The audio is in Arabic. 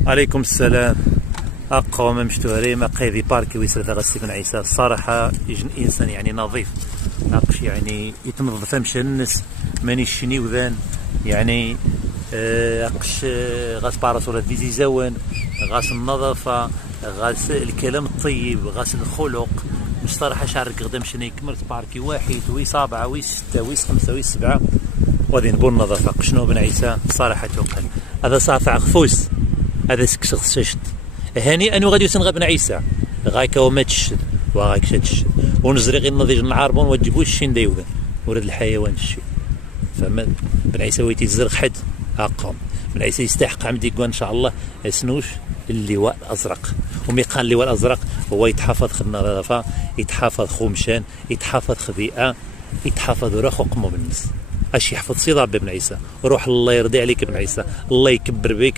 عليكم السلام. أقوى مشتوري ما قيدي باركي ويسرد غسي بن عيسى. الصراحة يجن إنسان يعني نظيف، ناقش يعني يتنظف مشى الناس ماني الشني وذان يعني أقش غاس بارس ولا ديزي زوان غاس النظافة غاس الكلام الطيب غاس الخلق. مش صراحة شعرك غدا مشينا كملت باركي واحد وي سبعة وي ستة وي خمسة وي سبعة وغادي نبون النظافة قشنو بن عيسى صراحة توقن. هذا صافع خفوس هذا سكسغ سشت هاني انو غادي يسنغ بن عيسى غايكا وما تشد وغايك تشد ونزري غير نضيج نعربون وتجيبوش الشين دايوذا ورد الحيوان الشي. فما بن عيسى ويتي الزرق حد اقام بن عيسى يستحق عمدي يقول ان شاء الله اسنوش اللواء الازرق. وميقال اللواء الازرق هو يتحفظ خد النظافه، يتحفظ خومشان، يتحفظ خذيئه، يتحفظ روح وقمو بالناس. اش يحفظ صيدا بن عيسى. روح الله يرضي عليك بن عيسى، الله يكبر بك.